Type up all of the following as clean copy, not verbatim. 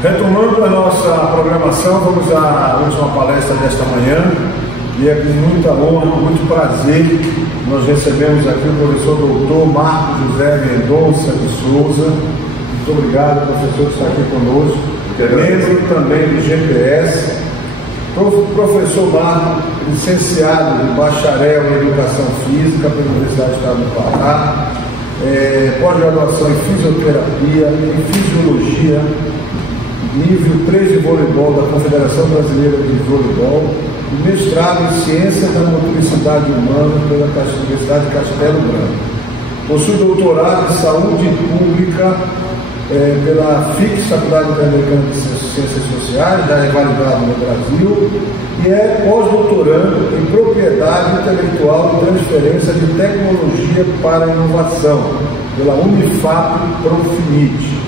Retomando a nossa programação, vamos à última palestra desta manhã e é com muita honra, com muito prazer, nós recebemos aqui o professor doutor Marcos José Mendonça de Souza. Muito obrigado, professor, por estar aqui conosco. Membro também do GPS. Professor Marcos, licenciado de bacharel em Educação Física pela Universidade do Estado do Pará, pós-graduação em Fisioterapia, em Fisiologia, nível 3 de voleibol da Confederação Brasileira de Voleibol, e mestrado em Ciência da Motricidade Humana pela Universidade de Castelo Branco. Possui doutorado em Saúde Pública pela FIX, Faculdade Interamericana de Ciências Sociais, já é validado no Brasil, e é pós-doutorando em Propriedade Intelectual e Transferência de Tecnologia para a Inovação, pela Unifap Profinit.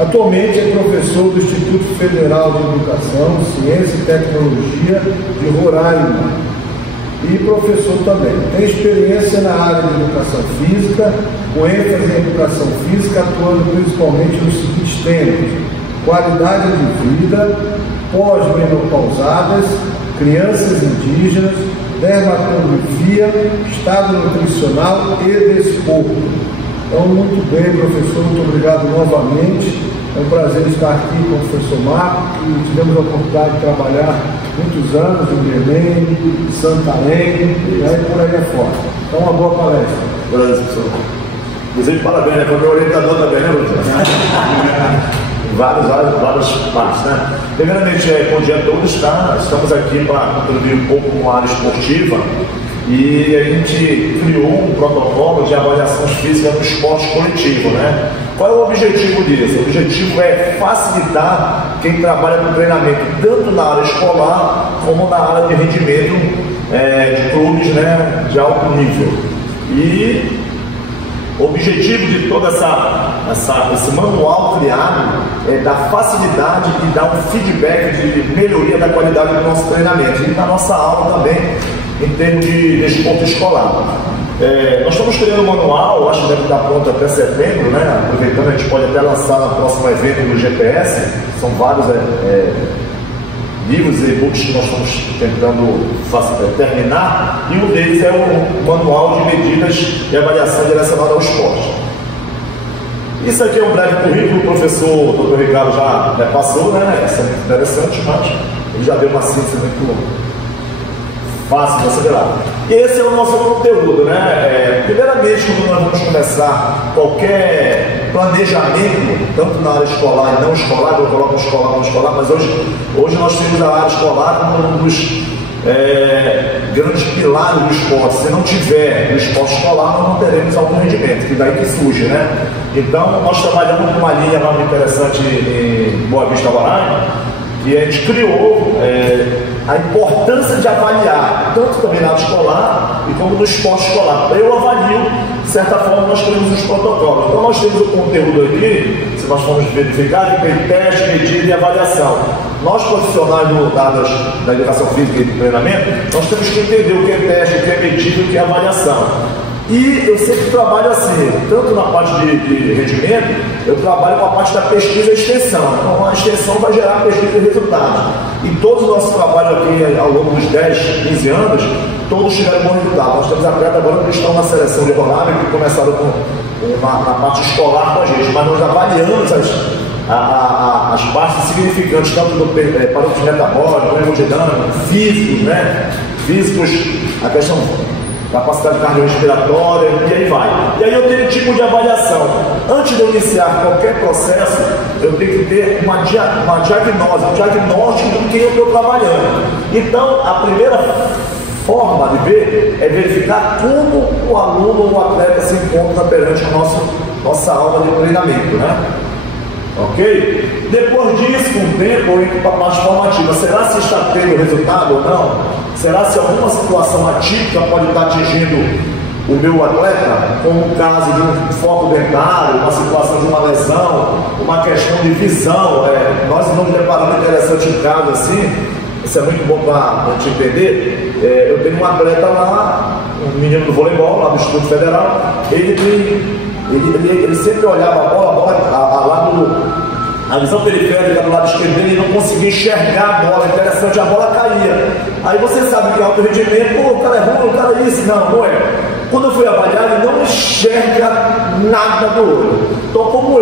Atualmente é professor do Instituto Federal de Educação, Ciência e Tecnologia de Roraima e professor também. Tem experiência na área de Educação Física, com ênfase em Educação Física, atuando principalmente nos seguintes temas: qualidade de vida, pós-menopausadas, crianças indígenas, dermatologia, estado nutricional e desporto. Então, muito bem, professor, muito obrigado novamente. É um prazer estar aqui com o professor Marcos, que tivemos a oportunidade de trabalhar muitos anos em Belém, em Santarém, e aí por aí afora. Então, uma boa palestra. Beleza, professor. Inclusive, parabéns, né? Foi meu orientador também, né, professor? várias partes, né? Primeiramente, bom dia a todos, tá? Estamos aqui para contribuir um pouco com a área esportiva. E a gente criou um protocolo de avaliações físicas no esporte coletivo, né? Qual é o objetivo disso? O objetivo é facilitar quem trabalha com treinamento, tanto na área escolar, como na área de rendimento de clubes, né, de alto nível. E o objetivo de todo esse manual criado é dar facilidade e dar um feedback de melhoria da qualidade do nosso treinamento e da nossa aula também, em termos de desporto escolar. Nós estamos criando um manual, acho que deve estar pronto até setembro, né? Aproveitando, a gente pode até lançar no próximo evento do GPS. São vários livros e e-books que nós estamos tentando terminar, e um deles é o manual de medidas de avaliação direcionada ao esporte. Isso aqui é um breve currículo, o professor Dr. Ricardo já passou, né? Isso é muito interessante, mas ele já deu uma síntese muito fácil de acelerar. E esse é o nosso conteúdo, né? Primeiramente, quando nós vamos começar qualquer planejamento, tanto na área escolar e não escolar, eu coloco escolar não escolar, mas hoje nós temos a área escolar como um dos grandes pilares do esporte. Se não tiver no esporte escolar, nós não teremos alto rendimento, que daí que surge, né? Então, nós trabalhamos com uma linha lá muito interessante em Boa Vista, Roraima, e a gente criou a importância de avaliar, tanto também na área escolar e como no esporte escolar. Eu avalio, de certa forma, nós temos os protocolos. Então, nós temos o conteúdo aqui, se nós formos verificar, tem teste, medida e avaliação. Nós, profissionais da educação física e do treinamento, nós temos que entender o que é teste, o que é medida e o que é avaliação. E eu sempre trabalho assim, tanto na parte de rendimento, eu trabalho com a parte da pesquisa e extensão. Então a extensão vai gerar pesquisa e resultados. E todos os nossos trabalhos aqui ao longo dos 10, 15 anos, todos tiveram bom resultado. Nós temos atletas agora que estão na seleção de Roraima, que começaram na parte escolar com a gente, mas nós avaliamos as partes significantes, tanto do parâmetros metabólicos, hemodinâmicos, físicos, né? Físicos, a questão capacidade cardiorrespiratória, e aí vai. E aí eu tenho um tipo de avaliação. Antes de eu iniciar qualquer processo, eu tenho que ter uma diagnose, um diagnóstico de quem eu estou trabalhando. Então, a primeira forma de ver é verificar como o aluno ou o atleta se encontra perante a nossa aula de treinamento, né? Ok? Depois disso, com o tempo, eu entro para a parte formativa. Será se está tendo resultado ou não? Será se alguma situação atípica pode estar atingindo o meu atleta? Como o caso de um foco dentário, uma situação de uma lesão, uma questão de visão. Nós nos deparamos interessante em caso assim, isso é muito bom para a gente entender. Eu tenho um atleta lá, um menino do voleibol, lá do Instituto Federal, ele sempre olhava a bola lá a visão periférica do lado esquerdo dele, ele não conseguia enxergar a bola. Interessante, a bola caía. Aí você sabe que alto rendimento, pô, o cara é ruim, o cara é isso. Não é. Quando eu fui avaliar, ele não enxerga nada do olho. Então, como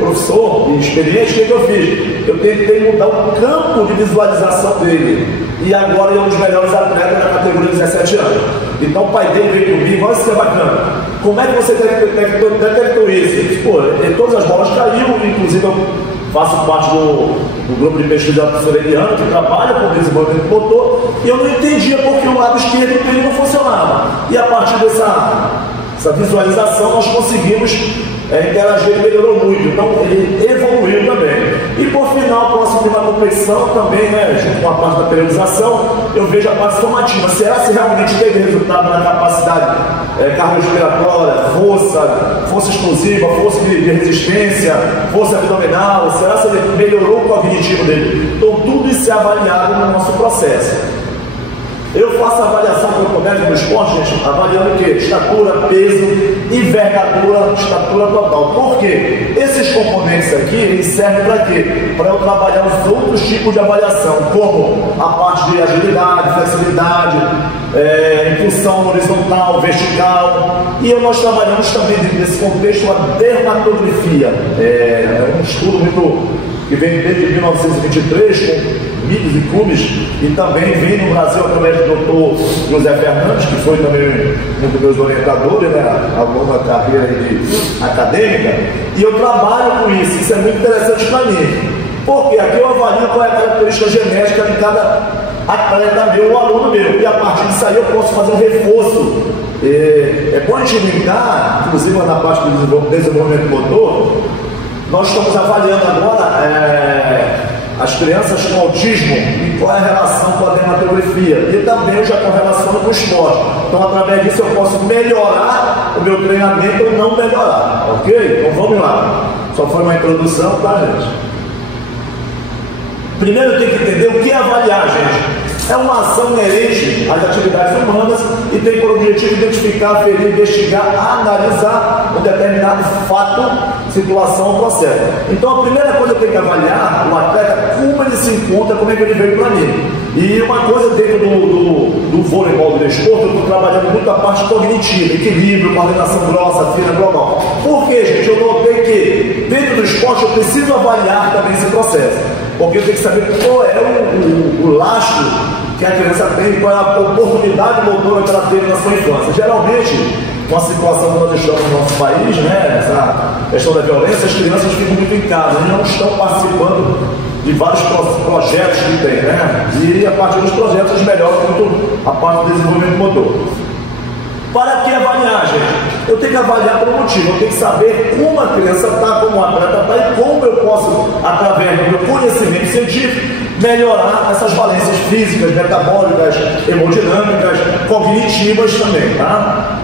professor e experiente, o que eu fiz? Eu tentei mudar o campo de visualização dele. E agora ele é um dos melhores atletas da categoria de 17 anos. Então o pai dele veio comigo, olha isso é bacana. Como é que você detectou isso? Pô, todas as bolas caíram, inclusive eu faço parte do grupo de pesquisa da professora Eliana, que trabalha com o desenvolvimento motor, e eu não entendia porque o lado esquerdo dele não funcionava. E a partir dessa visualização nós conseguimos interagir, ele melhorou muito, então ele evoluiu também. E por final, próximo da competição também, junto com a parte da periodização, eu vejo a parte formativa. Será se realmente teve resultado na capacidade cardiorrespiratória, força explosiva, força de resistência, força abdominal? Será se ele melhorou o cognitivo dele? Então tudo isso é avaliado no nosso processo. Eu faço a avaliação do médico do esporte, gente, avaliando o quê? Estatura, peso, envergadura, estatura total. Por quê? Esses componentes aqui, eles servem para quê? Para eu trabalhar os outros tipos de avaliação, como a parte de agilidade, flexibilidade, impulsão horizontal, vertical. E nós trabalhamos também nesse contexto a dermatografia. É um estudo que vem desde 1923, com milhos e clubes, e também vem no Brasil através do Dr. José Fernandes, que foi também um dos meus orientadores, ao longo da carreira acadêmica, e eu trabalho com isso é muito interessante para mim, porque aqui eu avalio qual é a característica genética de cada atleta meu ou aluno meu, e a partir disso aí eu posso fazer um reforço. É bom a gente linkar, inclusive na parte do desenvolvimento motor, nós estamos avaliando agora as crianças com autismo e qual é a relação com a dermatografia. E também eu já correlaciono com o esporte. Então, através disso, eu posso melhorar o meu treinamento ou não melhorar. Ok? Então, vamos lá. Só foi uma introdução, tá, gente? Primeiro, eu tenho que entender o que é avaliar, gente. É uma ação inerente às atividades humanas e tem por objetivo identificar, aferir, investigar, analisar um determinado fato, situação ou processo. Então a primeira coisa que eu tenho que avaliar o atleta, como ele se encontra, como é que ele veio para mim. E uma coisa dentro do voleibol, do desporto, eu estou trabalhando muito a parte cognitiva, equilíbrio, coordenação grossa, fina, global. Por quê, gente? Eu notei que dentro do esporte eu preciso avaliar também esse processo. Porque eu tenho que saber qual é o lastro que a criança tem, qual é a oportunidade motora que ela teve na sua infância. Geralmente, uma situação que nós estamos no nosso país, essa questão da violência, as crianças ficam muito em casa, eles não estão participando de vários projetos que tem, e a partir dos projetos eles melhoram muito a parte do desenvolvimento motor. Para que avaliar, gente? Eu tenho que avaliar por um motivo, eu tenho que saber como a criança está, como o atleta está e como eu posso, através do meu conhecimento científico, melhorar essas valências físicas, metabólicas, hemodinâmicas, cognitivas também, tá?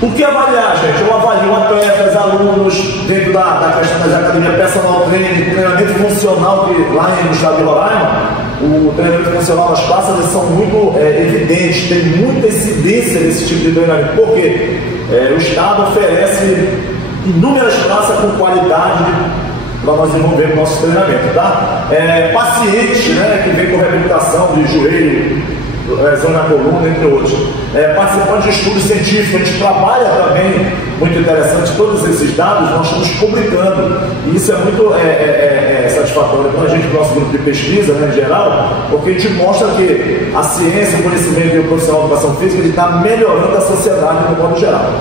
O que avaliar, gente? Eu avalio atletas, alunos, dentro da questão da academia personal training, treinamento funcional, que lá no estado de Roraima, o treinamento funcional nas praças são muito evidentes, tem muita incidência desse tipo de treinamento, porque o estado oferece inúmeras praças com qualidade para nós desenvolver o nosso treinamento, tá? Pacientes, que vem com reabilitação de joelho, zona da coluna, entre outros. Participantes de estudos científicos, a gente trabalha também, muito interessante, todos esses dados nós estamos publicando, e isso é muito satisfatório para a gente, do nosso grupo de pesquisa, em geral, porque a gente mostra que a ciência, o conhecimento e o profissional de educação física, ele está melhorando a sociedade no modo geral.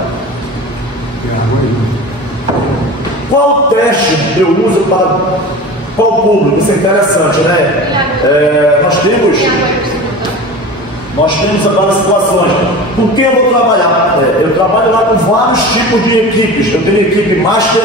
Qual teste eu uso para qual público? Isso é interessante, Nós temos várias situações. Com quem eu vou trabalhar? Eu trabalho lá com vários tipos de equipes. Eu tenho equipe master,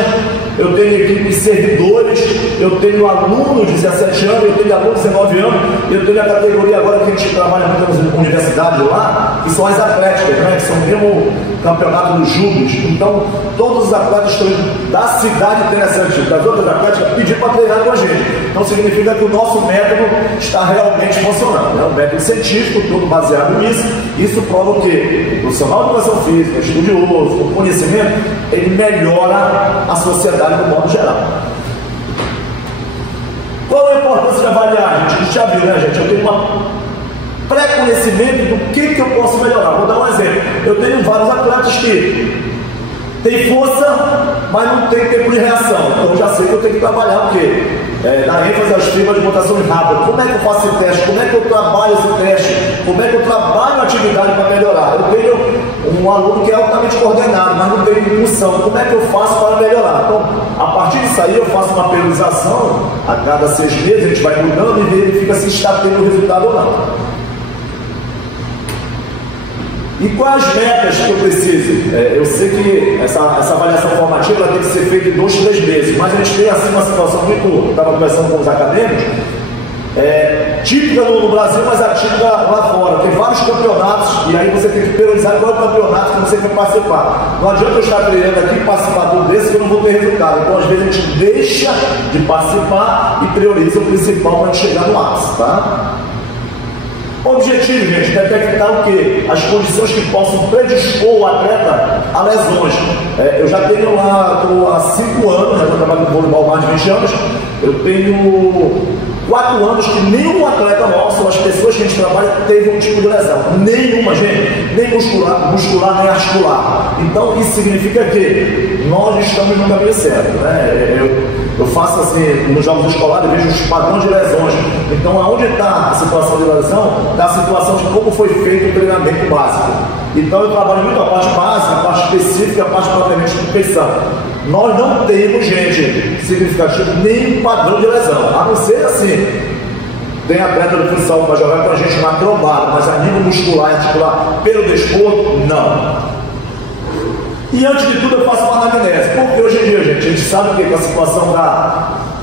eu tenho equipe de servidores, eu tenho alunos de 17 anos, eu tenho alunos de 19 anos, eu tenho a categoria agora que a gente trabalha muito nas universidades lá, que são as atléticas, né? Que são mesmo campeonato dos júbilos. Então, todos os atletas estão da cidade interessante, das outras atléticas, pedindo para treinar com a gente. Então, significa que o nosso método está realmente funcionando. É um método científico, tudo baseado nisso. Isso prova que o profissional de educação física, estudioso, o conhecimento, ele melhora a sociedade no modo geral. Qual é a importância de avaliar? A gente já viu, né, gente? Eu tenho uma pré-conhecimento do que eu posso melhorar. Vou dar um exemplo. Eu tenho vários atletas que têm força, mas não tem tempo de reação. Então eu já sei que eu tenho que trabalhar, porque dar ênfase às firmas de mutações rápidas. Como é que eu faço esse teste? Como é que eu trabalho esse teste? Como é que eu trabalho a atividade para melhorar? Eu tenho um aluno que é altamente coordenado, mas não tem impulsão. Como é que eu faço para melhorar? Então, a partir disso aí, eu faço uma periodização. A cada 6 meses a gente vai mudando e verifica se está tendo resultado ou não. E quais metas que eu preciso? Eu sei que essa avaliação formativa ela tem que ser feita em 2, 3 meses, mas a gente tem assim uma situação muito, estava conversando com os acadêmicos, típica no Brasil, mas atípica lá fora. Tem vários campeonatos e aí você tem que priorizar qual é o campeonato que você quer participar. Não adianta eu estar treinando aqui e participar de um desses que eu não vou ter resultado. Então, às vezes, a gente deixa de participar e prioriza o principal para a gente chegar no ápice, tá? O objetivo, gente, é detectar o quê? As condições que possam predispor o atleta a lesões. Eu já tenho lá, estou há 5 anos, eu trabalho com voleibol há mais de 20 anos, eu tenho 4 anos que nenhum atleta nosso, as pessoas que a gente trabalha, teve um tipo de lesão. Nenhuma, gente. Nem muscular, nem articular. Então, isso significa que nós estamos no caminho certo, né? Eu faço assim, nos jogos escolares, vejo os padrões de lesões. Então, aonde está a situação de lesão, está a situação de como foi feito o treinamento básico. Então, eu trabalho muito a parte básica, a parte específica, a parte propriamente de competição. Nós não temos, gente, significativo, nenhum padrão de lesão, a não ser assim. Tem atleta de futsal que vai jogar com a gente na acrobata, mas a nível muscular e articular, pelo desporto, não. E antes de tudo eu faço uma anamnese, porque hoje em dia, gente, a gente sabe que a situação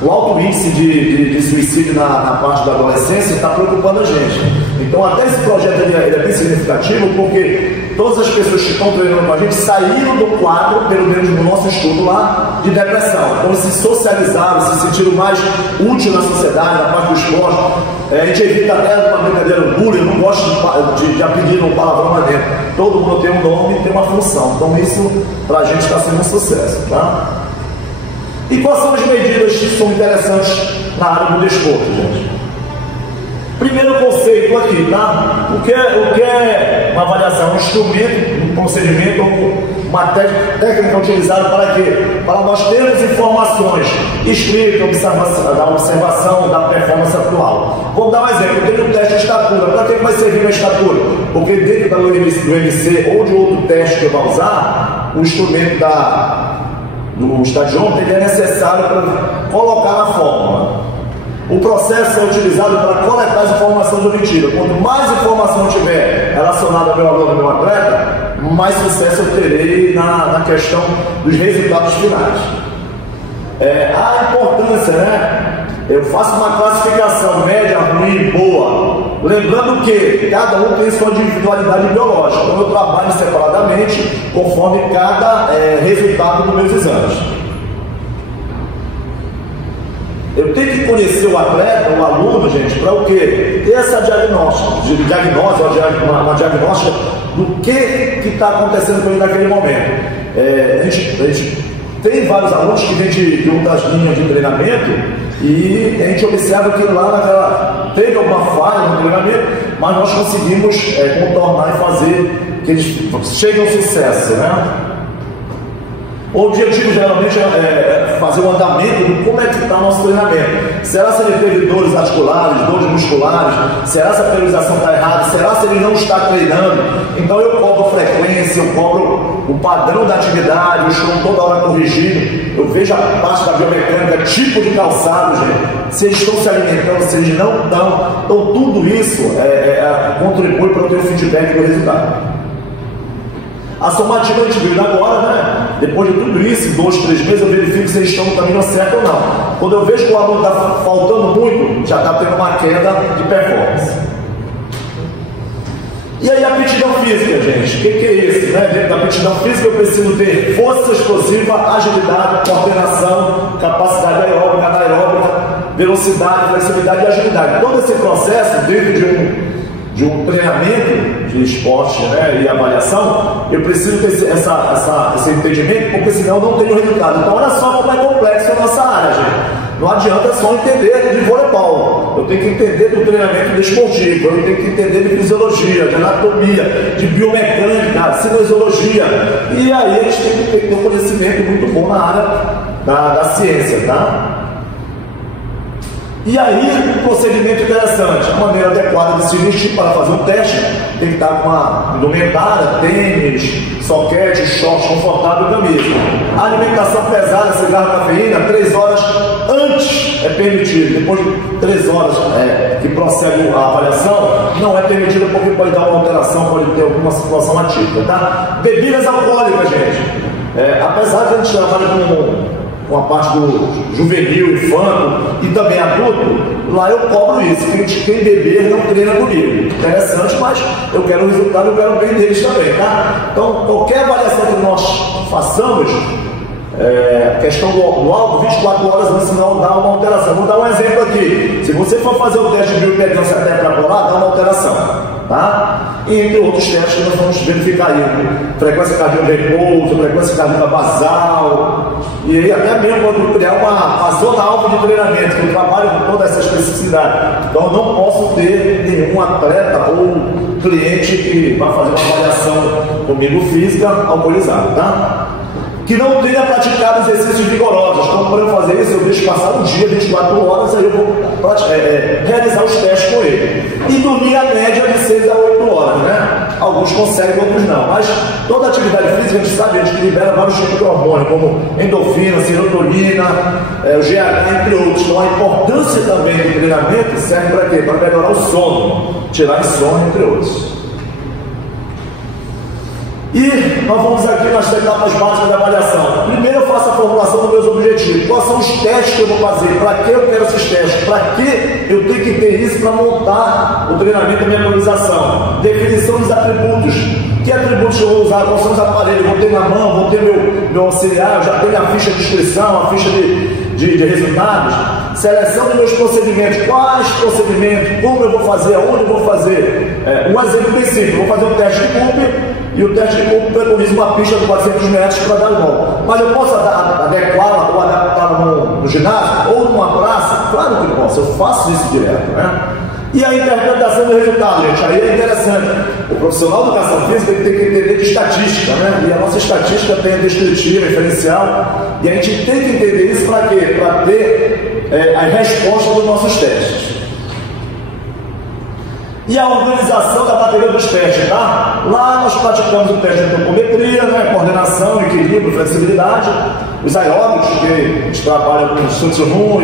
o alto índice de suicídio na parte da adolescência está preocupando a gente. Então até esse projeto ele é bem significativo, porque todas as pessoas que estão treinando com a gente saíram do quadro, pelo menos no nosso estudo lá, de depressão. Então se socializaram, se sentiram mais úteis na sociedade, na parte do esporte. A gente evita até uma brincadeira, bullying, eu não gosto de apedir um palavrão lá dentro. Todo mundo tem um nome e tem uma função. Então isso para a gente está sendo um sucesso, tá? E quais são as medidas que são interessantes na área do desporto, gente? Primeiro conceito aqui, tá? O que é uma avaliação? Um instrumento, um procedimento, uma técnica utilizada para quê? Para nós termos informações escritas da observação da performance atual. Vou dar um exemplo. Eu tenho um teste de estatura. Para que vai servir a estatura? Porque dentro do MC ou de outro teste que eu vou usar, o instrumento do estagiômetro ele é necessário para colocar na fórmula. O processo é utilizado para coletar as informações obtidas. Quanto mais informação eu tiver relacionada ao meu aluno, ao meu atleta, mais sucesso eu terei na questão dos resultados finais. A importância, né? Eu faço uma classificação média, ruim, boa. Lembrando que cada um tem sua individualidade biológica. Então eu trabalho separadamente conforme cada resultado dos meus exames. Eu tenho que conhecer o atleta, o aluno, gente, para o quê? Ter essa diagnóstica, uma diagnóstica do que está acontecendo com ele naquele momento. A gente tem vários alunos que vêm de outras linhas de treinamento e a gente observa que lá teve alguma falha no treinamento, mas nós conseguimos contornar e fazer que eles cheguem ao sucesso, né? O objetivo geralmente é fazer um andamento de como é que está o nosso treinamento. Será se ele teve dores articulares, dores musculares? Será se a periodização está errada? Será se ele não está treinando? Então eu cobro frequência, eu cobro o padrão da atividade, eu estou toda hora corrigindo. Eu vejo a parte da biomecânica, tipo de calçado, gente. Se eles estão se alimentando, se eles não estão. Então tudo isso contribui para eu ter o feedback do resultado. A somativa a gente viu agora, né? Depois de tudo isso, em 2, 3 meses, eu verifico se eles estão no caminho certo ou não. Quando eu vejo que o aluno está faltando muito, já está tendo uma queda de performance. E aí a aptidão física, gente, o que é isso? Né? Dentro da aptidão física eu preciso ter força explosiva, agilidade, coordenação, capacidade aeróbica, anaeróbica, velocidade, flexibilidade e agilidade. Todo esse processo dentro de um treinamento de esporte, né, e avaliação, eu preciso ter esse entendimento, porque senão eu não tenho resultado. Então olha só como é complexo a nossa área, gente. Não adianta só entender de voleibol. Eu tenho que entender do treinamento desportivo, eu tenho que entender de fisiologia, de anatomia, de biomecânica, cinesiologia. E aí a gente tem que ter um conhecimento muito bom na área da ciência, tá? E aí, um procedimento interessante, a maneira adequada de se vestir para fazer um teste, tem que estar com uma indumentária, tênis, soquete, short confortável e camisa. A alimentação pesada, cigarro, cafeína, 3 horas antes é permitido. Depois de 3 horas que procede a avaliação, não é permitido porque pode dar uma alteração, pode ter alguma situação atípica, tá? Bebidas alcoólicas, gente. Apesar de a gente trabalhar com a parte do juvenil, infanto e também adulto, lá eu cobro isso, quem beber não treina comigo. Interessante, mas eu quero o resultado, eu quero o bem deles também, tá? Então, qualquer avaliação que nós façamos, a questão do álcool, 24 horas antes não dá uma alteração. Vou dar um exemplo aqui. Se você for fazer o teste de bioimpedância até para colar, dá uma alteração, tá? E entre outros testes que nós vamos verificar aí, frequência cardíaca de repouso, frequência cardíaca basal, e aí até mesmo quando criar uma zona alvo de treinamento, que eu trabalho com toda essa especificidade. Então eu não posso ter nenhum atleta ou cliente que vai fazer uma avaliação comigo física alcoolizado, tá? Que não tenha praticado exercícios vigorosos. Então, para eu fazer isso, eu deixo passar um dia, 24 horas, aí eu vou realizar os testes com ele. E dormir a média de 6 a 8 horas, né? Alguns conseguem, outros não. Mas toda atividade física, a gente sabe, a gente libera vários tipos de hormônios, como endorfina, serotonina, o GH, entre outros. Então, a importância também do treinamento serve para quê? Para melhorar o sono, tirar insônia, entre outros. E nós vamos aqui nas etapas básicas da avaliação. Primeiro eu faço a formulação dos meus objetivos. Quais são os testes que eu vou fazer? Para que eu quero esses testes? Para que eu tenho que ter isso para montar o treinamento e a minha memorização? Definição dos atributos. Que atributos eu vou usar? Quais são os aparelhos? Vou ter na mão, vou ter meu auxiliar, eu já tenho a ficha de inscrição, a ficha de resultados. Seleção dos meus procedimentos. Quais procedimentos? Como eu vou fazer? Aonde eu vou fazer? Um exemplo bem simples. Vou fazer um teste de Cooper. E o teste de corpo preconiza uma pista de 400 metros para dar o golpe. Mas eu posso adequá-la ou adaptá-la no ginásio ou numa praça? Claro que posso, eu faço isso direto, né? E a interpretação do resultado, gente, aí é interessante. O profissional de educação física tem que entender de estatística, né? E a nossa estatística tem a descritiva, referencial, e a gente tem que entender isso para quê? Para ter a resposta dos nossos testes. E a organização da bateria dos testes, tá? Lá nós praticamos o teste de antropometria, né? Coordenação, equilíbrio, flexibilidade, os aeróbicos, que a gente trabalha com o Santos-Rum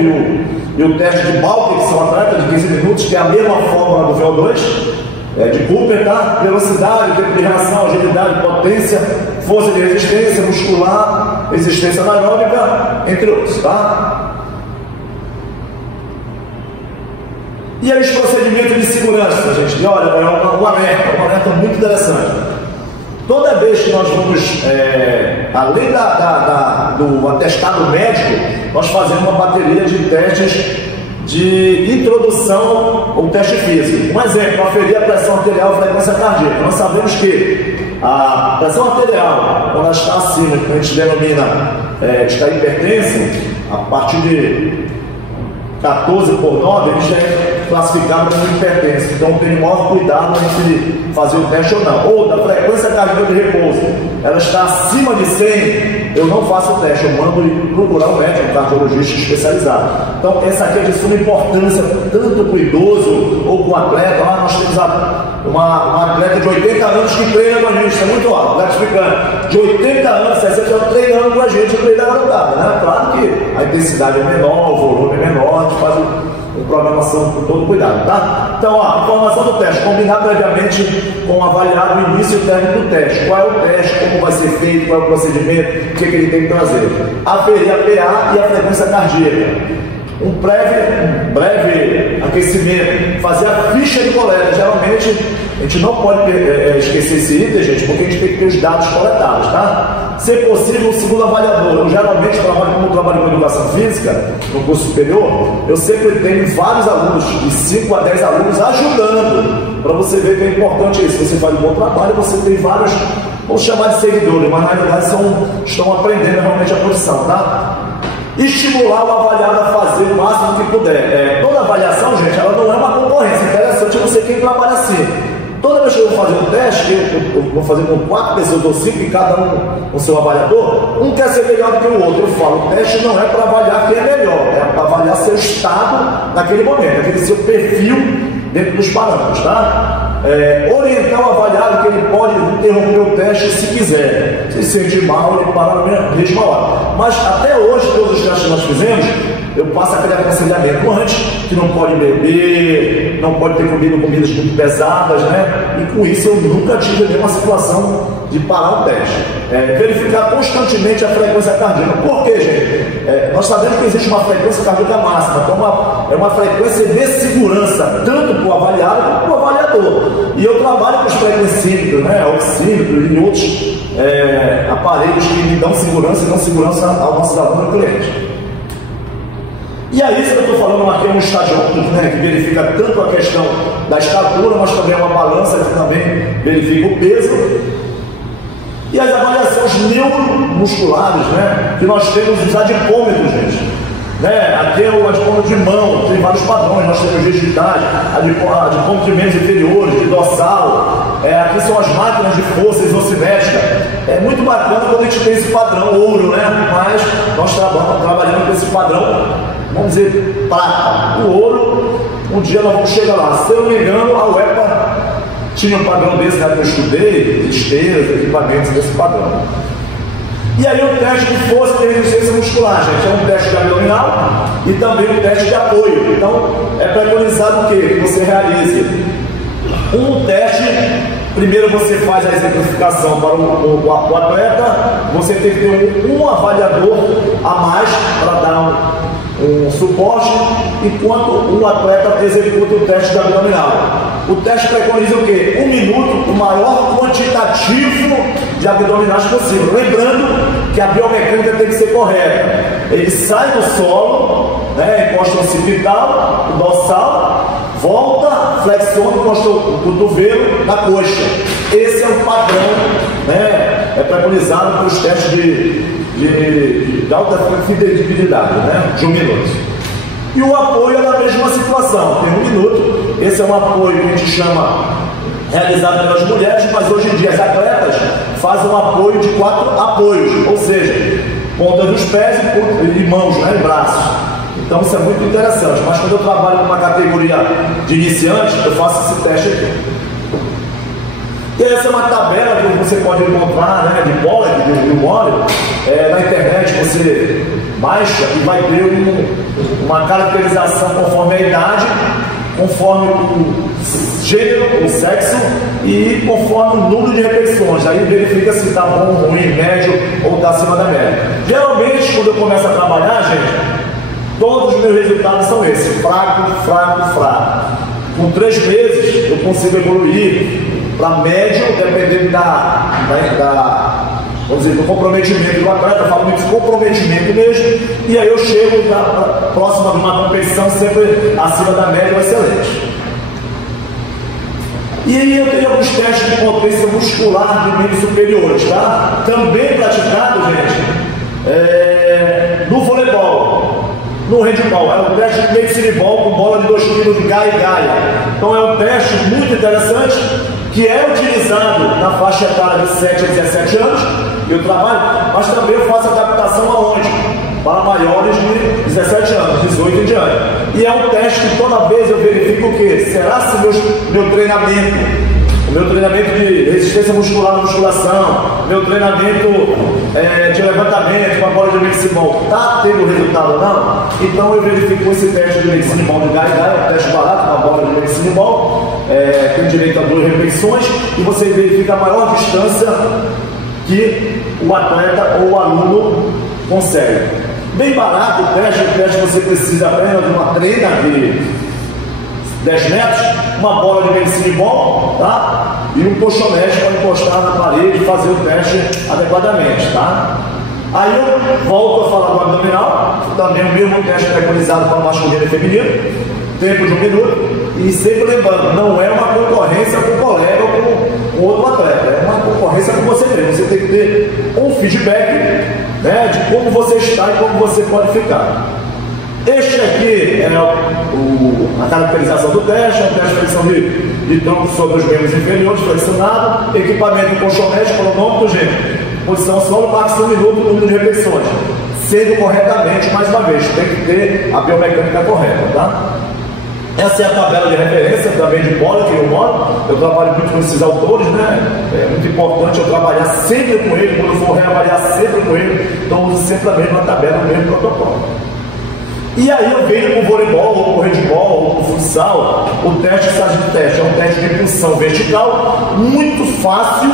e o teste de Balke, que são atletas de 15 minutos, que é a mesma fórmula do VO2, de Cooper, tá? Velocidade, tempo de reação, agilidade, potência, força de resistência muscular, resistência anaeróbica, entre outros, tá? E aí os procedimentos de segurança, gente, e olha, é um alerta muito interessante. Toda vez que nós vamos, além do atestado médico, nós fazemos uma bateria de testes de introdução ao teste físico. Um exemplo, aferir a pressão arterial e a frequência cardíaca. Nós sabemos que a pressão arterial, quando ela está acima, que a gente denomina está hipertensa, a partir de 14 por 9, ele já é classificado como hipertenso. Então tem o maior cuidado entre fazer o teste ou não. Ou da frequência cardíaca de repouso, ela está acima de 100, eu não faço o teste, eu mando procurar um médico, um cardiologista especializado. Então essa aqui é de suma importância, tanto para o idoso ou para o atleta. Lá nós temos uma atleta de 80 anos que treina com a gente, isso é muito alto, tá explicando. De 80 anos, 60 anos treinando com a gente, treina adaptada, né? Claro que a intensidade é menor, o volume é menor, a gente faz uma programação com todo cuidado, tá? Então, ó, informação do teste, combinar previamente com o avaliado o início e o término do teste. Qual é o teste, como vai ser feito, qual é o procedimento, o que ele tem que trazer. Aferir a PA e a frequência cardíaca. Um breve aquecimento, fazer a ficha de coleta. Geralmente, a gente não pode esquecer esse item, gente, porque a gente tem que ter os dados coletados, tá? Se possível, o segundo avaliador. Eu geralmente trabalho com educação física, no curso superior, eu sempre tenho vários alunos, de 5 a 10 alunos, ajudando, para você ver que é importante isso. Você faz um bom trabalho, você tem vários, vamos chamar de seguidores, mas na realidade estão aprendendo realmente a profissão, tá? Estimular o avaliado a fazer o máximo que puder. Toda avaliação, gente, ela não é uma concorrência. Interessante eu não sei quem trabalha assim. Toda vez que eu vou fazer um teste, eu vou fazer com 4 pessoas ou 5, e cada um com seu avaliador, um quer ser melhor do que o outro. Eu falo, o teste não é para avaliar quem é melhor, é para avaliar seu estado naquele momento, aquele seu perfil dentro dos parâmetros, tá? Orientar o avaliado que ele pode interromper o teste se quiser. Se sentir mal, ele para na mesma hora. Mas até hoje, todos os testes que nós fizemos, eu passo aquele aconselhamento antes, que não pode beber, não pode ter comido comidas muito pesadas, né? E com isso eu nunca tive nenhuma situação de parar o teste. Verificar constantemente a frequência cardíaca. Por quê, gente? Nós sabemos que existe uma frequência cardíaca máxima, então é uma frequência de segurança, tanto para o avaliado quanto para o avaliador. E eu trabalho com os frequencímetros, né? Oxímetros e outros aparelhos que me dão segurança e dão segurança aos nossos alunos e clientes. E aí, isso que eu estou falando aqui é um estadiômetro, né, que verifica tanto a questão da estatura, mas também é uma balança que também verifica o peso. E as avaliações neuromusculares, né, que nós temos os adipômetros, gente. Aqui é o adipômetro de mão, tem vários padrões, nós temos digitais, adipômetros de membros inferiores, de dorsal. Aqui são as máquinas de força isocimétrica. É muito bacana quando a gente tem esse padrão ouro, né? Mas nós trabalhamos com esse padrão, vamos dizer, prata. O ouro, um dia nós vamos chegar lá. Se eu não me engano, a UEPA tinha um padrão desse, né, que eu estudei, esteiras, equipamentos desse padrão. E aí o teste de força e resistência muscular, gente, é um teste de abdominal e também um teste de apoio. Então, é preconizado o quê? Que você realize um teste. Primeiro você faz a exemplificação para o atleta, você tem que ter um avaliador a mais para dar um suporte, enquanto o atleta executa o teste de abdominal. O teste preconiza o quê? 1 minuto, o maior quantitativo de abdominais possível. Lembrando que a biomecânica tem que ser correta. Ele sai do solo, né, encosta o occipital, o dorsal, volta, flexiona, encosta o cotovelo na coxa. Esse é o padrão, né, preconizado pelos testes de alta fidelidade, né, de 1 minuto. E o apoio é da mesma situação, tem 1 minuto. Esse é um apoio que a gente chama realizado pelas mulheres, mas hoje em dia as atletas fazem um apoio de 4 apoios, ou seja, ponta dos pés e mãos, né, e braços. Então isso é muito interessante, mas quando eu trabalho numa categoria de iniciantes, eu faço esse teste aqui. E essa é uma tabela que você pode encontrar, né, de bola, de óleo, na internet. Você baixa e vai ter uma caracterização conforme a idade, conforme o gênero, o sexo e conforme o número de repetições. Aí verifica se está bom, ruim, médio ou está acima da média. Geralmente, quando eu começo a trabalhar, gente, todos os meus resultados são esses: fraco, fraco, fraco. Com 3 meses eu consigo evoluir para médio, dependendo vamos dizer, do comprometimento do atleta. Eu falo muito de comprometimento mesmo, e aí eu chego próxima de uma competição sempre acima da média ou excelente. E aí eu tenho alguns testes de potência muscular de membros superiores, tá? Também praticado, gente, no voleibol, no handball. É um teste de medicine-ball com bola de 2 kg de gaia e gaia. Então é um teste muito interessante, que é utilizado na faixa etária de 7 a 17 anos, eu trabalho, mas também eu faço adaptação aonde? Para maiores de 17 anos, 18 em diante. E é um teste que toda vez eu verifico o quê? Será se o meu treinamento de resistência muscular na musculação, meu treinamento de levantamento com a bola de Meximol está tendo resultado ou não? Então eu verifico esse teste de Meximol de Gai, é um teste barato com a bola de Meximol, tem direito a 2 repetições, e você verifica a maior distância que o atleta ou o aluno consegue. Bem barato o teste você precisa apenas de uma treina de 10 metros, uma bola de Meximol, tá? E um colchonete para encostar na parede e fazer o teste adequadamente, tá? Aí eu volto a falar do abdominal, também o mesmo teste preconizado para o masculino e feminino, tempo de 1 minuto, e sempre lembrando, não é uma concorrência com o colega ou com outro atleta, é uma concorrência com você mesmo. Você tem que ter um feedback, né, de como você está e como você pode ficar. Este aqui é a caracterização do teste, é um teste de flexão de tronco sobre os membros inferiores, flexionado, equipamento de colchonete, cronômetro, gente, posição solo, máximo 1 minuto, número de repetições, sendo corretamente, mais uma vez, tem que ter a biomecânica correta, tá? Essa é a tabela de referência também de bola que eu moro. Eu trabalho muito com esses autores, né? É muito importante eu trabalhar sempre com ele, quando eu for reavaliar sempre com ele, então uso sempre a mesma tabela, o mesmo protocolo. E aí eu venho com o voleibol, ou com o handball, ou com o futsal, o teste teste é um teste de impulsão vertical, muito fácil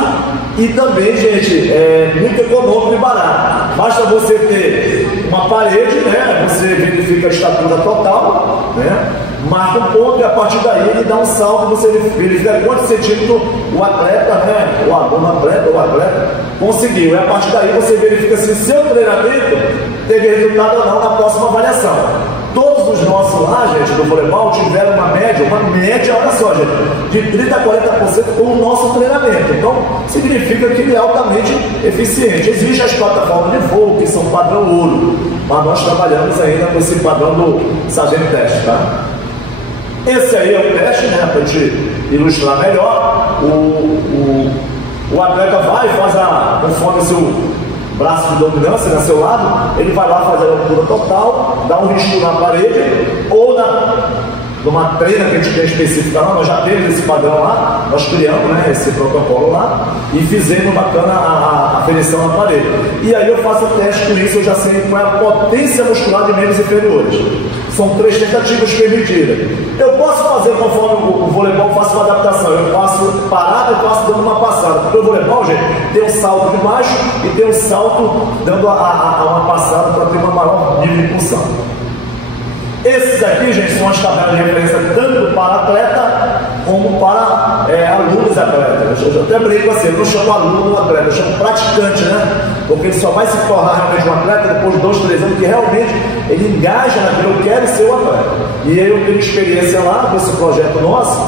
e também, gente, muito econômico e barato. Basta você ter uma parede, né? Você verifica a estatura total, né? Marca um ponto e a partir daí ele dá um salto, você verifica quantos centímetros o atleta, né? O atleta conseguiu. E a partir daí você verifica se o seu treinamento teve resultado ou não na próxima avaliação. Todos os nossos lá, gente, do voleibol, tiveram uma média, olha só, gente, de 30% a 40% com o nosso treinamento. Então, significa que ele é altamente eficiente. Existem as plataformas de voo, que são padrão ouro, mas nós trabalhamos ainda com esse padrão do Sargento Teste, tá? Esse aí é o teste, né, para te ilustrar melhor. O atleta vai e faz conforme o seu braço de dominância, né, seu lado, ele vai lá fazer a altura total, dá um risco na parede ou numa treina que a gente tem específica lá. Nós já temos esse padrão lá, nós criamos, né, esse protocolo lá e fizemos bacana a aferição na parede. E aí eu faço o teste com isso, eu já sei qual é a potência muscular de membros inferiores. São 3 tentativas permitidas. Eu posso fazer conforme o voleibol, faço uma adaptação. Eu faço parada, eu faço dando uma passada. Porque o voleibol, gente, tem um salto de baixo e tem um salto dando uma passada para ter uma maior nível de impulsão. Esses aqui, gente, são as tabelas de referência tanto para atleta como para alunos atletas. Eu até brinco assim, eu não chamo aluno atleta, eu chamo praticante, né? Porque ele só vai se tornar realmente um atleta depois de 2, 3 anos, que realmente ele engaja naquilo, eu quero ser um atleta. E eu tenho experiência lá com esse projeto nosso,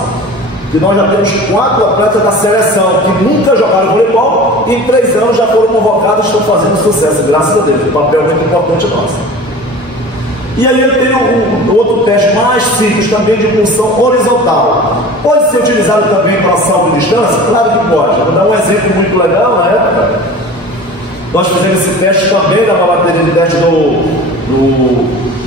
que nós já temos 4 atletas da seleção que nunca jogaram voleibol e em 3 anos já foram convocados e estão fazendo sucesso, graças a Deus. Um papel muito importante nosso. E aí eu tenho um outro teste mais simples, também de impulsão horizontal. Pode ser utilizado também para salto de distância? Claro que pode. Vou dar um exemplo muito legal na época. Nós fizemos esse teste também na bateria de teste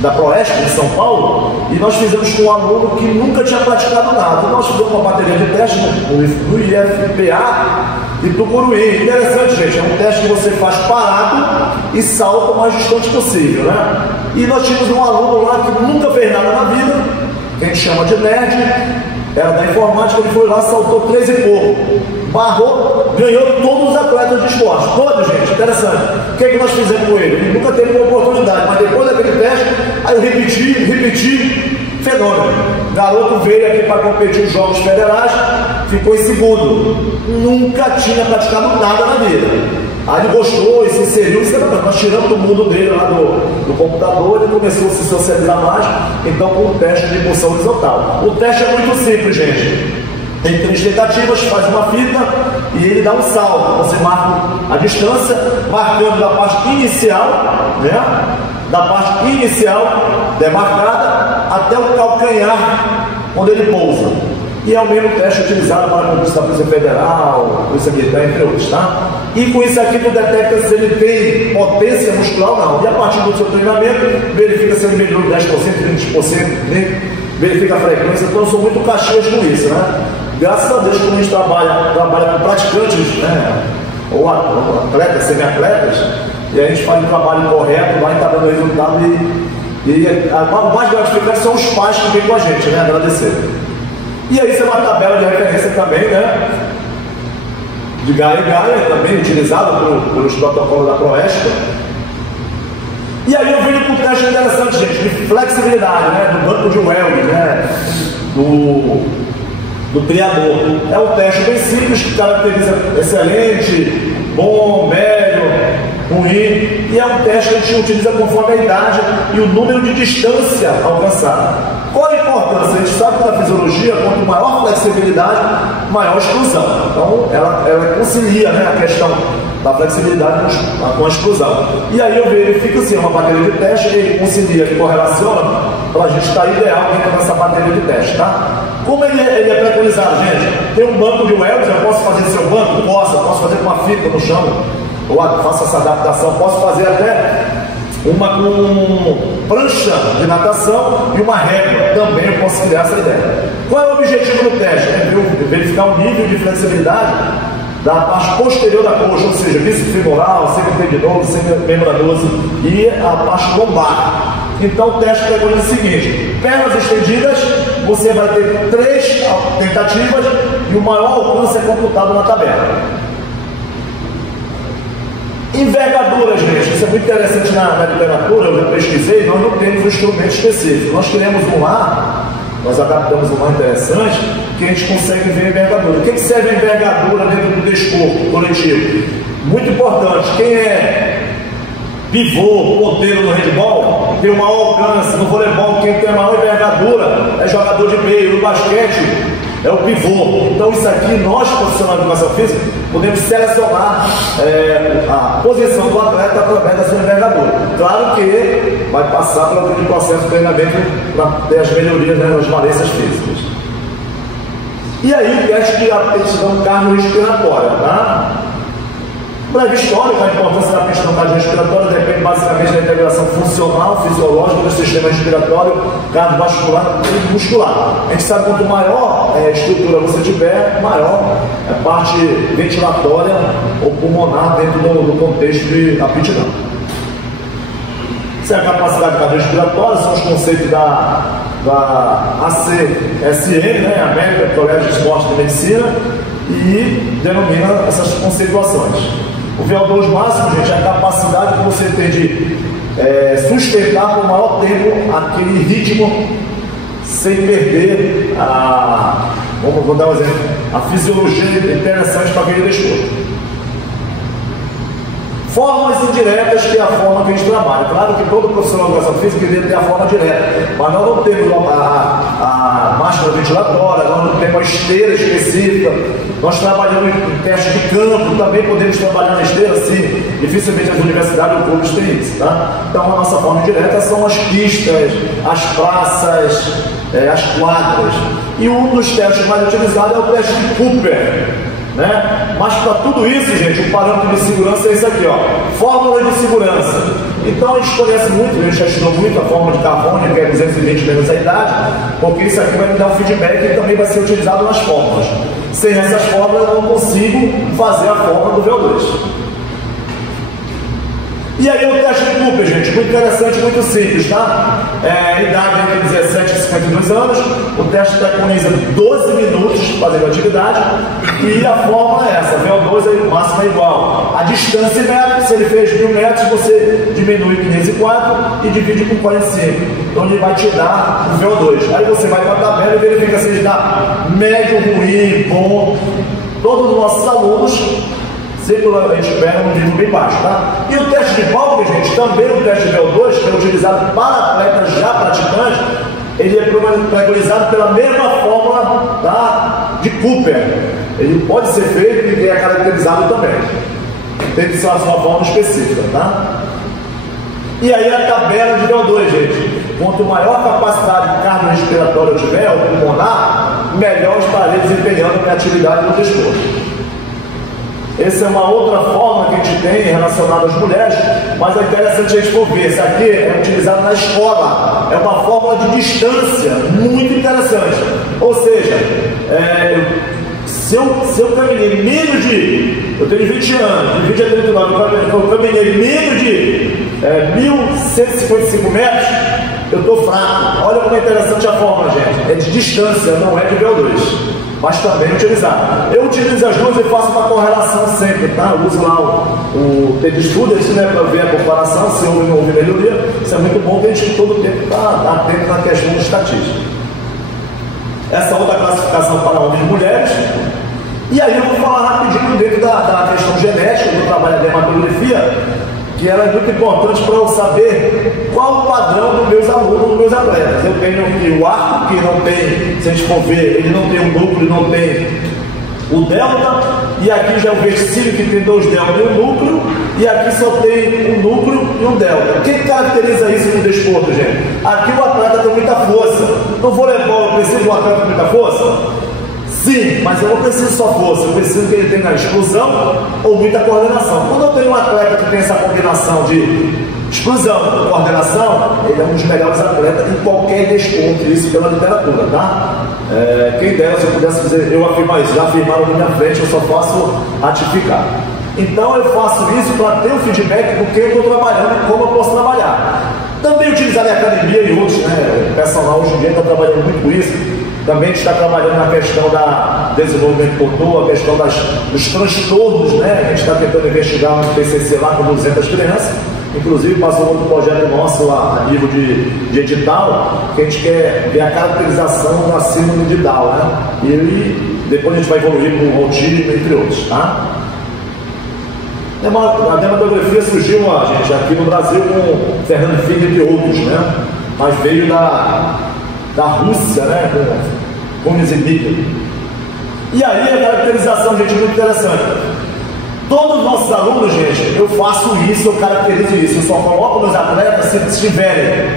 da Proeste, em São Paulo, e nós fizemos com um aluno que nunca tinha praticado nada. Nós fizemos uma bateria de teste no IFPA e Tucuruí. Interessante, gente, é um teste que você faz parado e salta o mais distante possível, né? E nós tínhamos um aluno lá que nunca fez nada na vida, que a gente chama de nerd, era da informática, ele foi lá, saltou 3 e pouco, barrou, ganhou todos os atletas de esporte, todos, gente, interessante. O que é que nós fizemos com ele? Ele nunca teve uma oportunidade, mas depois daquele teste, aí eu repeti, fenômeno. O garoto veio aqui para competir os Jogos Federais, ficou em segundo, nunca tinha praticado nada na vida. Aí ele gostou e se inseriu, nós tiramos o mundo dele lá do computador, ele começou a se socializar mais, então com o teste de impulsão horizontal. O teste é muito simples, gente. Tem 3 tentativas, faz uma fita e ele dá um salto. Você marca a distância, marcando da parte inicial, né? Da parte inicial demarcada até o calcanhar, quando ele pousa. E é o mesmo teste utilizado para a concurso da Polícia Federal, Polícia Militar, entre outros, tá? E com isso aqui tu detecta se ele tem potência muscular ou não. E a partir do seu treinamento, verifica se ele melhorou 10%, 20%, verifica a frequência. Então eu sou muito caxias com isso, né? Graças a Deus, quando a gente trabalha com praticantes, né? ou atletas, semi-atletas, e a gente faz um trabalho correto, vai estar dando resultado o mais gratificante são os pais que vêm com a gente, né? Agradecer. E aí isso é uma tabela de referência também, né? De Gaia e Gaia, também utilizada pelos protocolos da Proesp. E aí eu venho com um teste interessante, gente, de flexibilidade, né? Do banco de Wells, né? Do triador. É um teste bem simples que caracteriza excelente, bom, médio, ruim, e é um teste que a gente utiliza conforme a idade e o número de distância alcançada. Qual a importância? A gente sabe que na fisiologia, quanto maior flexibilidade, maior exclusão. Então, ela concilia, né, a questão da flexibilidade com a exclusão. E aí eu verifico assim, uma bateria de teste, ele concilia e correlaciona para a gente estar ideal dentro dessa bateria de teste, tá? Como ele é preconizado, gente? Tem um banco de Wells, eu posso fazer seu banco? Posso fazer com uma fita no chão, ou faço essa adaptação, posso fazer até uma com prancha de natação e uma régua, também eu posso criar essa ideia. Qual é o objetivo do teste? É verificar o nível de flexibilidade da parte posterior da coxa, ou seja, bíceps-femoral, semi-tendinoso, semi-membranoso e a parte lombar. Então o teste preconiza o seguinte: pernas estendidas, você vai ter 3 tentativas e o maior alcance é computado na tabela. Envergadura, gente, isso é muito interessante na literatura, eu já pesquisei, nós não temos um instrumento específico. Nós queremos um lá, nós adaptamos um lá interessante, que a gente consegue ver a envergadura. O que serve a envergadura dentro do desporto coletivo? Muito importante, quem é pivô, ponteiro no handball, tem o maior alcance. No voleibol, quem tem a maior envergadura é jogador de meio. No basquete, é o pivô. Então isso aqui, nós, profissionais de educação física, podemos selecionar a posição do atleta através da sua envergadura. Claro que vai passar pelo processo de treinamento para ter as melhorias, né, nas valências físicas. E aí, teste de aptidão cardiorrespiratória, tá? Breve história, a importância da aptidão cardiorrespiratória depende basicamente da integração funcional, fisiológica do sistema respiratório, cardiovascular e muscular. A gente sabe que quanto maior estrutura você tiver, maior é a parte ventilatória ou pulmonar dentro do contexto de aptidão. Isso é a capacidade cardiorrespiratória, são os conceitos da ACSM, né, American College of Sports de Medicina, e denomina essas conceituações. O VO2 máximo, gente, é a capacidade que você tem de sustentar por maior tempo aquele ritmo sem perder vou dar um exemplo, a fisiologia interessante para aquele desporto. Formas indiretas, que é a forma que a gente trabalha. Claro que todo profissional de educação física queria ter a forma direta, mas nós não temos a máscara ventilatória, nós não temos a esteira específica. Nós trabalhamos em teste de campo, também podemos trabalhar na esteira, sim. Dificilmente as universidades ou clubes têm isso, tá? Então a nossa forma direta são as pistas, as praças, as quadras. E um dos testes mais utilizados é o teste de Cooper, né? Mas para tudo isso, gente, o parâmetro de segurança é esse aqui, ó, fórmula de segurança. Então a gente conhece muito, a gente já estudou muito a fórmula de Carbone, que é 220 menos a idade, porque isso aqui vai me dar um feedback e também vai ser utilizado nas fórmulas. Sem essas fórmulas eu não consigo fazer a fórmula do VO2. E aí o teste de Cooper, gente, muito interessante, muito simples, tá? Idade entre 17 e 52 anos, o teste preconiza 12 minutos fazendo atividade, e a fórmula é essa, VO2 máximo é igual. A distância em metros, se ele fez 1000 metros, você diminui 504 e divide com 45. Então ele vai te dar o VO2. Aí você vai para a tabela e verifica se ele dá médio, ruim, bom. Todos os nossos alunos seguramente esperam um nível bem baixo, tá? E o teste de palco, gente, também o teste de VO2, que é utilizado para atletas já praticantes, ele é preconizado pela mesma fórmula, tá, de Cooper. Ele pode ser feito e é caracterizado também. Tem que ser a sua forma específica, tá? E aí a tabela de VO2, gente. Quanto maior capacidade cardiorrespiratória eu tiver, ou pulmonar, melhor estarei desempenhando a minha atividade no desporto. Essa é uma outra forma que a gente tem relacionada às mulheres, mas é interessante a gente for ver. Esse aqui é utilizado na escola, é uma fórmula de distância muito interessante. Ou seja, se Se eu caminhei menos de... Eu tenho 20 anos, de 20 a 39, eu caminhei menos de 1.155 metros, eu estou fraco. Olha como é interessante a fórmula, gente. É de distância, não é de VO2, mas também utilizar. Eu utilizo as duas e faço uma correlação sempre, tá? Eu uso lá o TED Studies, né, para ver a comparação, se houve ou não houve melhoria. Isso é muito bom, que a gente todo o tempo está atento na questão de estatística. Essa outra classificação para homens e mulheres. E aí eu vou falar rapidinho dentro da questão genética, do trabalho da hematografia, que ela é muito importante para eu saber qual o padrão dos meus alunos, dos meus atletas. Eu tenho aqui o arco, que não tem, se a gente for ver, ele não tem um núcleo, não tem o delta, e aqui já é o versículo que tem 2 delta e um núcleo, e aqui só tem um núcleo e um delta. O que caracteriza isso no desporto, gente? Aqui o atleta tem muita força. No voleibol eu preciso de um atleta com muita força? Sim, mas eu não preciso só força, eu preciso que ele tenha explosão ou muita coordenação. Quando eu tenho um atleta que tem essa combinação de explosão e coordenação, ele é um dos melhores atletas em qualquer desporto, isso pela literatura, tá? Quem dera se eu pudesse dizer, eu afirmar isso, já afirmaram na minha frente, eu só faço ratificar. Então eu faço isso para ter o feedback do que eu estou trabalhando e como eu posso trabalhar. Também utilizar a academia e outros, né? O personal hoje em dia está trabalhando muito com isso. Também está trabalhando na questão da desenvolvimento motor, a questão dos transtornos, né? A gente está tentando investigar no PCC lá com 200 crianças. Inclusive passou outro projeto nosso lá a nível de edital, que a gente quer ver a caracterização da síndrome de Down, né? E depois a gente vai evoluir com o autismo, entre outros, tá? A dermatografia surgiu, gente, aqui no Brasil com Fernando Figueiredo e outros, né? Mas veio da Rússia, né? Com Gomes-Emílio. E aí a caracterização, gente, é muito interessante. Todos os nossos alunos, gente, eu faço isso, eu caracterizo isso. Eu só coloco meus atletas se tiverem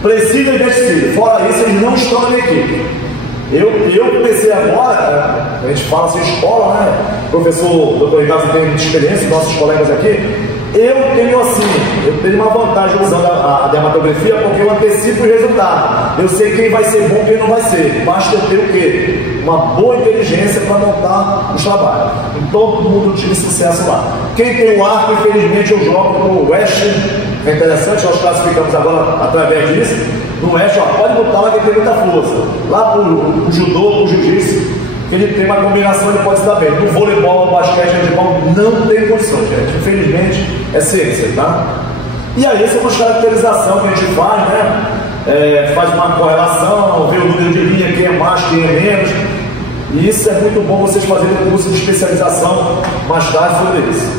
precisa e decide. Fora isso, eles não estão na minha equipe. Eu comecei agora, a gente fala assim, escola, né? O professor Dr. Ricardo tem muita experiência, nossos colegas aqui. Eu tenho uma vantagem usando a dermatografia, porque eu antecipo o resultado. Eu sei quem vai ser bom e quem não vai ser. Basta eu ter o quê? Uma boa inteligência para montar os trabalhos. E todo mundo tive sucesso lá. Quem tem o arco, infelizmente, eu jogo no West. É interessante, nós classificamos agora através disso. No West, pode botar lá que tem muita força. Lá pro judô, pro jiu-jitsu, ele tem uma combinação, ele pode se dar bem. No voleibol, no basquete, no handebol, não tem condições, gente. Infelizmente, é ciência, tá? E aí, essa é uma caracterização que a gente faz, né? Faz uma correlação, vê o número de linha, quem é mais, quem é menos. E isso é muito bom vocês fazerem um curso de especialização mais tarde sobre isso.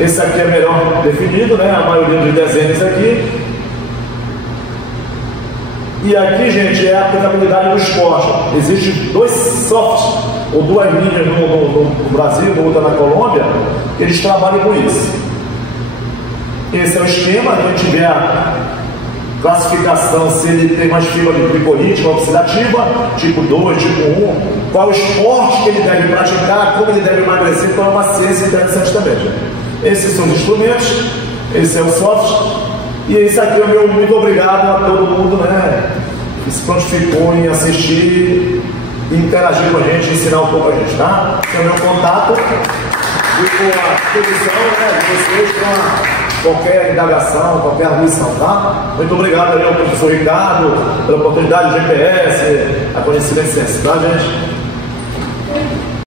Esse aqui é melhor definido, né? A maioria dos desenhos aqui. E aqui, gente, é a aplicabilidade do esporte. Existem 2 softs, ou 2 linhas no Brasil, outra na Colômbia, que eles trabalham com isso. Esse é o esquema, a gente vê a classificação, se ele tem mais fibra glicolítica, oxidativa, tipo 2, tipo 1, qual esporte que ele deve praticar, como ele deve emagrecer, então é uma ciência interessante também, gente. Esses são os instrumentos, esse é o soft. E isso aqui é o meu muito obrigado a todo mundo, né? Que se prontificou em assistir, interagir com a gente, ensinar um pouco a gente, tá? Esse é o meu contato. E com a disposição, né, de vocês para qualquer indagação, qualquer arguição, tá? Muito obrigado aí ao professor Ricardo pela oportunidade do GPS, a conhecimento ciência, tá, gente?